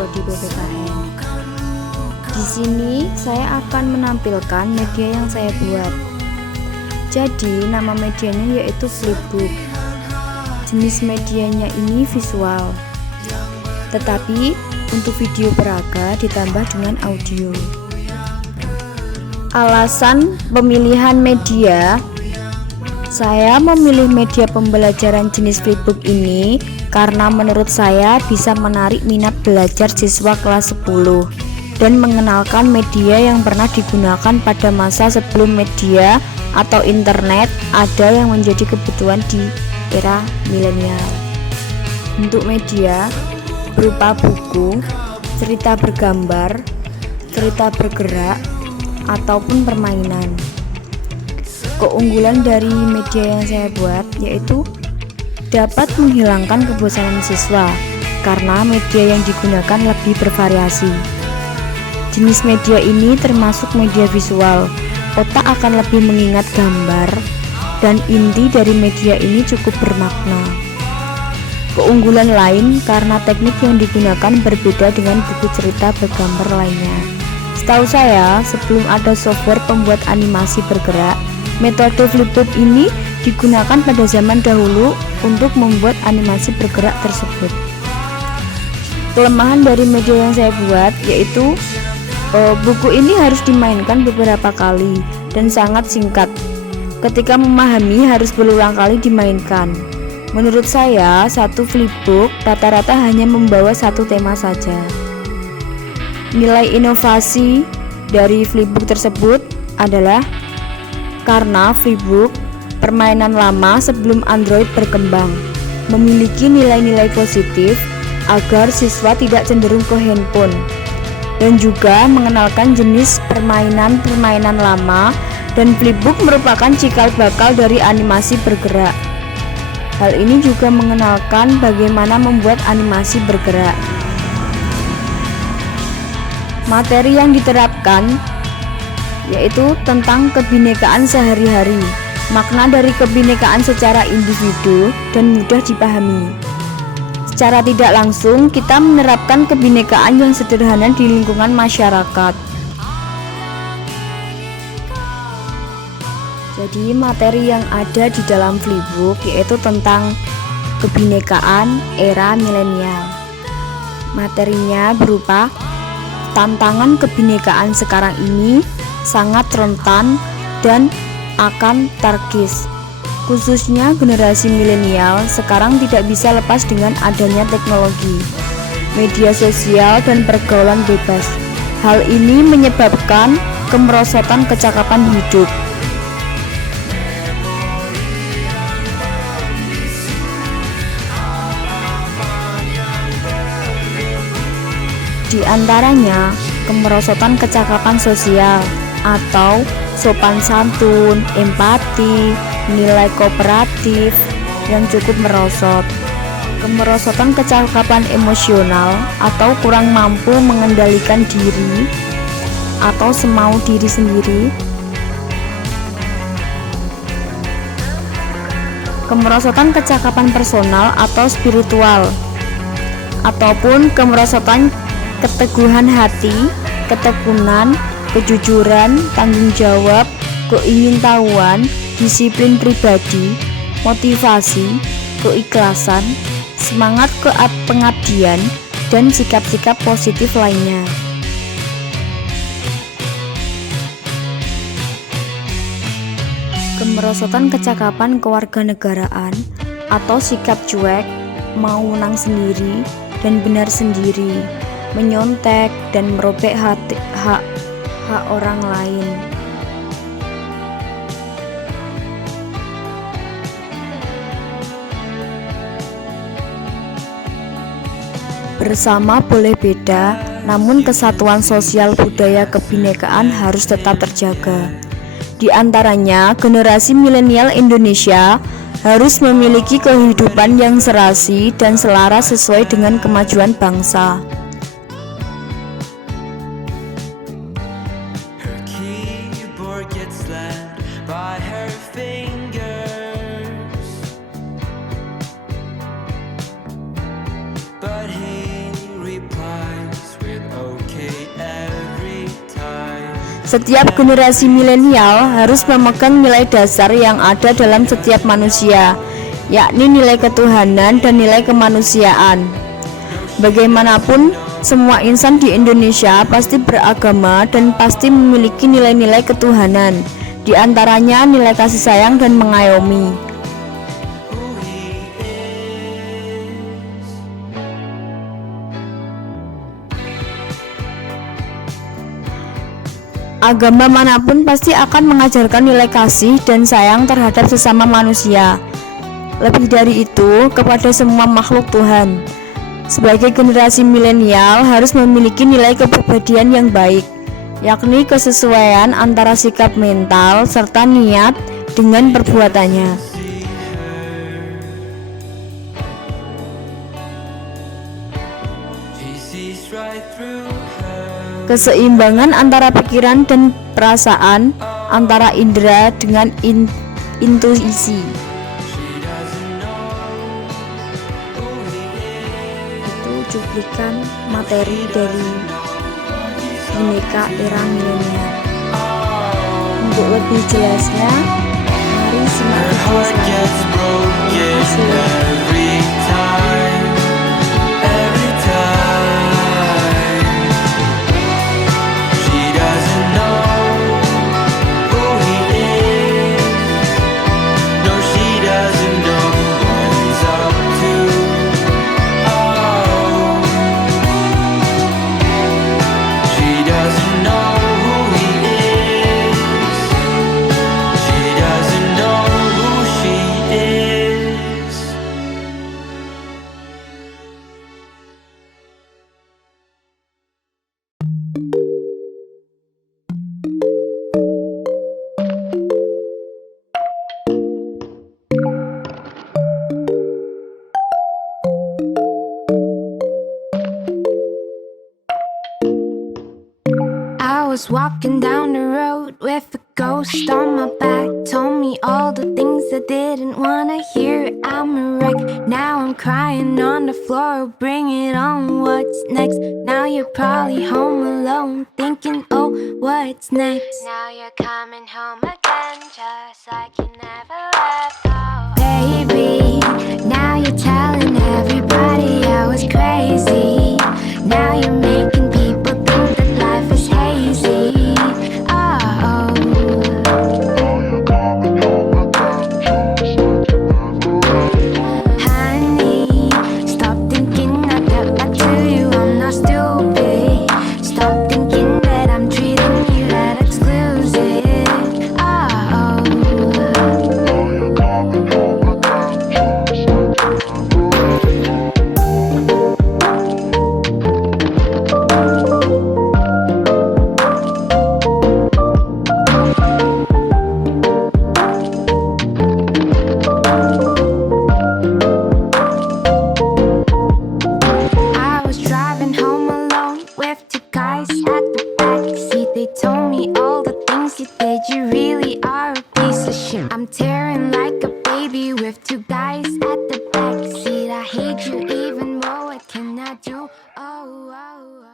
prodi PPKN. Di sini saya akan menampilkan media yang saya buat. Jadi nama medianya yaitu Flipbook. Jenis medianya ini visual, tetapi untuk video peraga ditambah dengan audio. Alasan pemilihan media, saya memilih media pembelajaran jenis Flipbook ini karena menurut saya bisa menarik minat belajar siswa kelas 10 dan mengenalkan media yang pernah digunakan pada masa sebelum media atau internet ada yang menjadi kebutuhan di era milenial. Bentuk media berupa buku, cerita bergambar, cerita bergerak, ataupun permainan. Keunggulan dari media yang saya buat yaitu dapat menghilangkan kebosanan siswa karena media yang digunakan lebih bervariasi. Jenis media ini termasuk media visual. Otak akan lebih mengingat gambar dan inti dari media ini cukup bermakna. Keunggulan lain karena teknik yang digunakan berbeda dengan buku cerita bergambar lainnya. Setahu saya, sebelum ada software pembuat animasi bergerak, metode Flipbook ini digunakan pada zaman dahulu untuk membuat animasi bergerak tersebut. Kelemahan dari media yang saya buat yaitu buku ini harus dimainkan beberapa kali dan sangat singkat. Ketika memahami harus berulang kali dimainkan. Menurut saya, satu Flipbook rata-rata hanya membawa satu tema saja. Nilai inovasi dari Flipbook tersebut adalah karena Flipbook permainan lama sebelum Android berkembang, memiliki nilai-nilai positif agar siswa tidak cenderung ke handphone, dan juga mengenalkan jenis permainan-permainan lama, dan Flipbook merupakan cikal bakal dari animasi bergerak. Hal ini juga mengenalkan bagaimana membuat animasi bergerak. Materi yang diterapkan yaitu tentang kebinekaan sehari-hari, makna dari kebinekaan secara individu dan mudah dipahami. Secara tidak langsung kita menerapkan kebinekaan yang sederhana di lingkungan masyarakat. Jadi materi yang ada di dalam Flipbook yaitu tentang kebinekaan era milenial. Materinya berupa tantangan kebinekaan sekarang ini sangat rentan dan akan terkikis. Khususnya generasi milenial sekarang tidak bisa lepas dengan adanya teknologi, media sosial, dan pergaulan bebas. Hal ini menyebabkan kemerosotan kecakapan hidup. Di antaranya, kemerosotan kecakapan sosial atau sopan santun, empati, nilai kooperatif yang cukup merosot, kemerosotan kecakapan emosional atau kurang mampu mengendalikan diri atau semau diri sendiri, kemerosotan kecakapan personal atau spiritual, ataupun kemerosotan keteguhan hati, ketekunan, kejujuran, tanggung jawab, keingintahuan, disiplin pribadi, motivasi, keikhlasan, semangat pengabdian, dan sikap-sikap positif lainnya. Kemerosotan kecakapan kewarganegaraan atau sikap cuek, mau menang sendiri dan benar sendiri, menyontek dan merobek hak orang lain. Bersama boleh beda, namun kesatuan sosial budaya kebinekaan harus tetap terjaga. Di antaranya, generasi milenial Indonesia harus memiliki kehidupan yang serasi dan selaras sesuai dengan kemajuan bangsa. But he replied, Setiap generasi milenial harus memegang nilai dasar yang ada dalam setiap manusia, yakni nilai ketuhanan dan nilai kemanusiaan. Bagaimanapun, semua insan di Indonesia pasti beragama dan pasti memiliki nilai-nilai ketuhanan, di antaranya nilai kasih sayang dan mengayomi. Agama manapun pasti akan mengajarkan nilai kasih dan sayang terhadap sesama manusia. Lebih dari itu, kepada semua makhluk Tuhan. Sebagai generasi milenial harus memiliki nilai kepribadian yang baik, yakni kesesuaian antara sikap mental serta niat dengan perbuatannya. Keseimbangan antara pikiran dan perasaan, antara indera dengan intuisi. Itu cuplikan materi dari Bineka Era Milenial. Untuk lebih jelasnya, mari simak video selanjutnya. I was walking down the road with a ghost on my back. Told me all the things I didn't wanna hear. I'm a wreck. Now I'm crying on the floor. Bring it on, what's next? Now you're probably home alone, thinking, oh, what's next? Now you're coming home again, just like you never left. Oh, baby, now you're telling everybody I was crazy. Now you're making people think that life is hazy. Oh, honey, stop thinking I got back to you. I'm not stupid. Stop thinking that I'm treating you that exclusive. Oh. I was driving home alone with two guys at the backseat. They told me all the things you did. You really are a piece of shit. I'm tearing like a baby with two guys at the backseat. I hate you even more. What can I do? Oh.